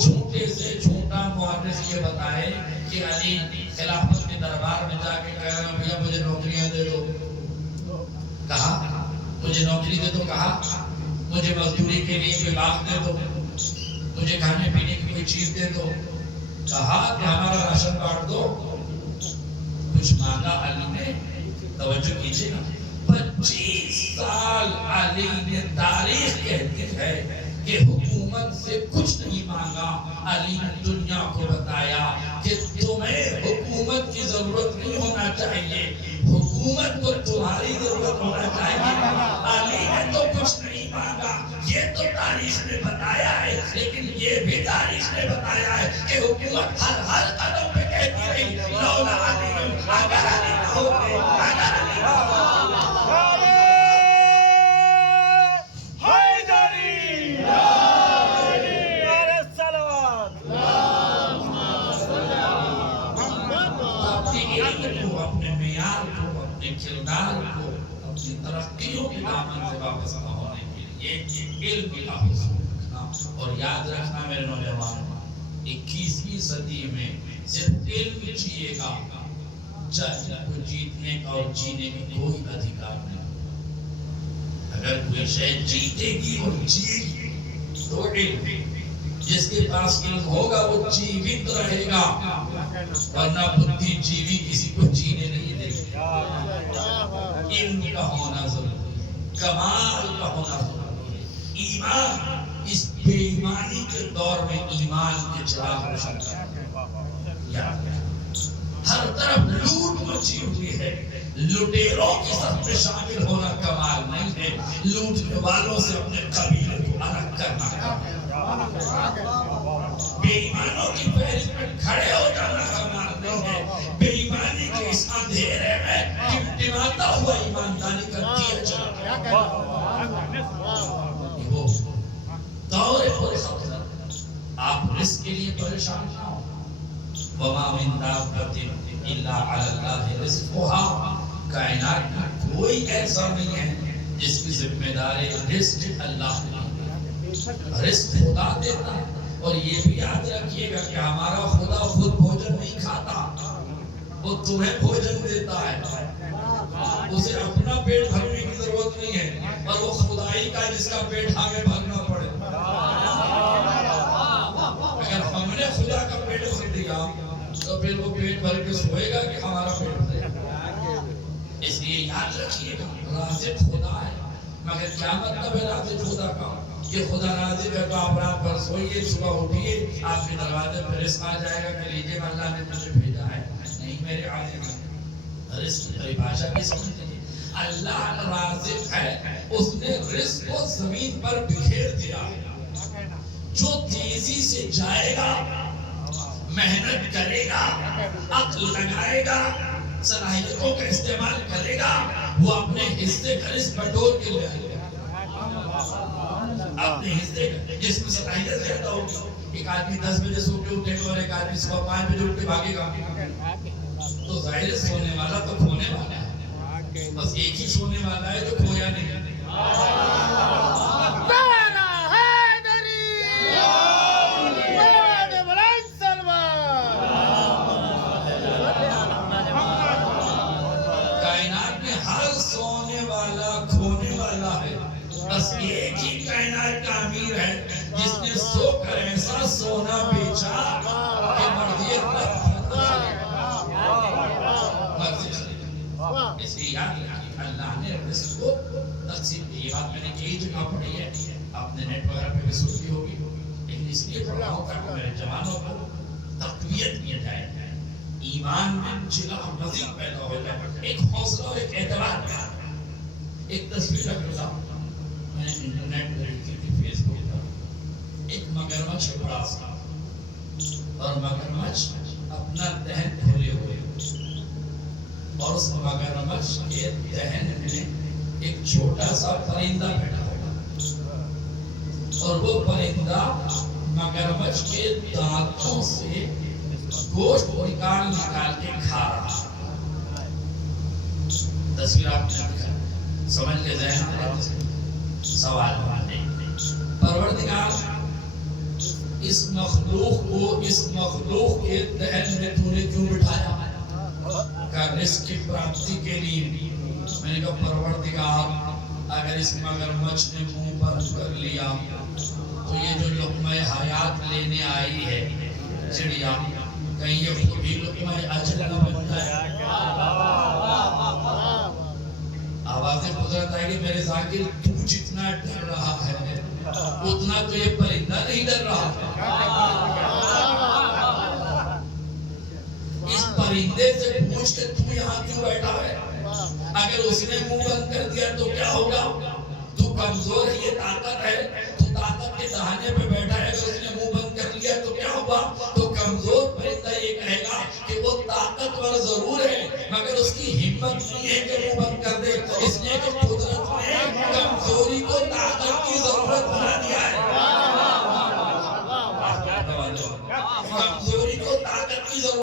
جھوٹے سے جھوٹا مورخ یہ بتائے کہ علی خلافت کے دربار میں جا کے کہہ رہے ہیں بھیا مجھے نوکریاں دے دو، کہا مجھے نوکری دے دو، کہا مجھے مزدوری کے لیے کوئی باغ دے دو، مجھے کھانے پینے کی کوئی چیز دے دو، کہا کہ ہمارا راشن کارڈ دو، کچھ مانگا علی نے۔ توجہ کیجیے نا، 25 سال علی نے تاریخ کہتی ہے کہ حکومت سے کچھ نہیں مانگا۔ علی نے دنیا کو بتایا کہ تمہیں حکومت کی ضرورت نہیں ہونا چاہیے، حکومت کو تمہاری ضرورت ہونا چاہیے۔ علی نے تو کچھ نہیں مانگا، یہ تو تاریخ نے بتایا ہے، لیکن یہ بھی تاریخ نے بتایا ہے کہ حکومت ہر قدم پہ کہتی رہی لولا علی، اگر علی نہ ہوتے، اگر علی نہ ہوتے۔ اپنے معیار کو، اپنے کردار کو، اپنی ترقیوں کے دامن سے واپس نہ ہونے کے لیے علم کا حصول رکھنا۔ اور یاد رکھنا میرے نوجوانوں، 21ویں صدی میں صرف علم جیے گا، جہل کو جیتنے کا اور جینے کا کوئی ادھیکار نہیں۔ اگر کوئی شے جیتے گی اور جیے گی تو علم، جس کے پاس علم ہوگا وہ جیوت رہے گا، ورنہ بدھی جیوی کسی کو جینے نہیں دے گی۔ علم کا ہونا ضروری ہے، کمال کا ہونا ضروری ہے۔ ایمان، اس بے ایمانی کے دور میں ایمان کے چراغ روشن کرنا۔ ہر طرف لوٹ مچی ہوئی ہے، لٹیروں کی صف میں شامل ہونا کمال نہیں ہے، لوٹنے والوں سے اپنے قبیلے کو الگ کرنا۔ بے ایمانوں کی فہرست میں کھڑے ہو جانا کمال نہیں ہے، بے ایمانی کے اس اندھیرے میں ٹمٹماتا ہوا ایمانداری کا دیا چلا۔ وہ دور خطر، آپ رزق کے لیے پریشان نہ ہو۔ وما من دابۃ الا علی اللہ رزقها، کائنات میں کوئی ایسا نہیں ہے جس کی ذمہ داری رزق اللہ نے، رزق خدا دیتا ہے۔ اور یہ بھی یاد رکھیے گا کہ ہمارا خدا خود بھوجن نہیں کھاتا، وہ تمہیں بھوجن دیتا ہے، اسے اپنا پیٹ بھرنے کی ضرورت نہیں ہے، اور وہ خدائی کا جس کا پیٹ ہمیں بھرنا پڑے۔ اگر ہم نے خدا کا پیٹ بھر دیا تو پھر وہ پیٹ بھر کے سوئے گا کہ ہمارا پیٹ بھرے گا۔ اس لیے یاد رکھیے گا رازق خدا ہے، مگر کیا مطلب ہے رازق خدا کا؟ کہ خدا رازق ہے تو آپ رات بھر سوئیے، صبح اٹھیے، آپ کے دروازے پر رزق آ جائے گا کہ لیجیے اللہ نے مجھے بھیجا ہے۔ نہیں میرے عزیز، رزق کی پریبھاشا بھی سمجھ لیجیے۔ اللہ رازق ہے، اس نے رزق کو زمین پر بکھیر دیا ہے۔ جو تیزی سے جائے گا، محنت کرے گا، عقل لگائے گا، صلاحیتوں کا استعمال کرے گا، وہ اپنے حصے کا رزق بٹور کے لے آئے گا۔ اپنے حصے کا، جس میں صلاحیت زیادہ ہوگی، ایک آدمی 10 بجے سو کے اٹھے گا اور ایک آدمی صبح 5 بجے اٹھ کے بھاگے گا، تو ظاہر ہے سونے والا تو کھونے والا ہے، بس ایک ہی سونے والا ہے جو کھویا نہیں۔ کائنات میں ہر سونے والا کھونے والا ہے، بس ایک ہی کائنات کا امیر ہے جس نے سو کر ایسا سونا بیچا کہ مرضی اس لیے یاد رکھیے اللہ نے رزق کو تقسیم کی۔ یہ بات میں نے کئی جگہ پڑھی ہے، آپ نے نیٹ وغیرہ پہ بھی سنی ہوگی، لیکن اس لیے پڑھا ہوں تاکہ میرے جوانوں کو تقویت مل جائے، ایمان میں جلا مزید پیدا ہو جائے، ایک حوصلہ اور ایک اعتماد پیدا۔ ایک تصویر رکھتا میں نے انٹرنیٹ پہ دیکھی تھی، فیس بک پر، ایک مگرمچھ ہے بڑا سا، اور مگرمچھ اپنا دہن کھولے ہوئے، اور اس مگرمچھ کے دہن میں ایک چھوٹا سا پرندہ بیٹھا ہوگا، اور وہ پرندہ مگرمچھ کے دانتوں سے گوشت نکال کے کھا رہا۔ تصویر آپ نے سمجھ کے ذہن میں سوال نہیں۔ پروردگار اس مخلوق کے دہن میں تو نے کیوں بٹھایا؟ کہ رزق کی پراپتی کے لیے. میں نے کہا پروردگار اگر اس مگرمچھ نے منہ بند کر لیا تو یہ جو لقمہ حیات لینے آئی ہے چڑیا کہیں یہ خود بھی لقمہ اجل نہ بن جائے. آواز قدرت آئے کہ میرے ذاکر تو جتنا ڈر رہا ہے اتنا تو یہ پرندہ نہیں ڈر رہا. اس پرندے سے پوچھ کے تو یہاں کیوں بیٹھا ہے؟ اگر اس نے منہ بند کر دیا تو کیا ہوگا؟ تو کمزور ہے، یہ طاقت ہے، تو طاقت کے دہانے پہ بیٹھا ہے. اگر اس نے منہ بند کر لیا تو کیا ہوگا؟ تو کمزور پرندہ یہ کہے گا کہ وہ طاقتور ضرور ہے مگر اس کی ہمت نہیں ہے کہ منہ بند کر دے، اس لیے کہ قدرت نے کمزوری کو طاقت کی ضرورت بنا دیا ہے. کمزوری کو طاقت کی ضرورت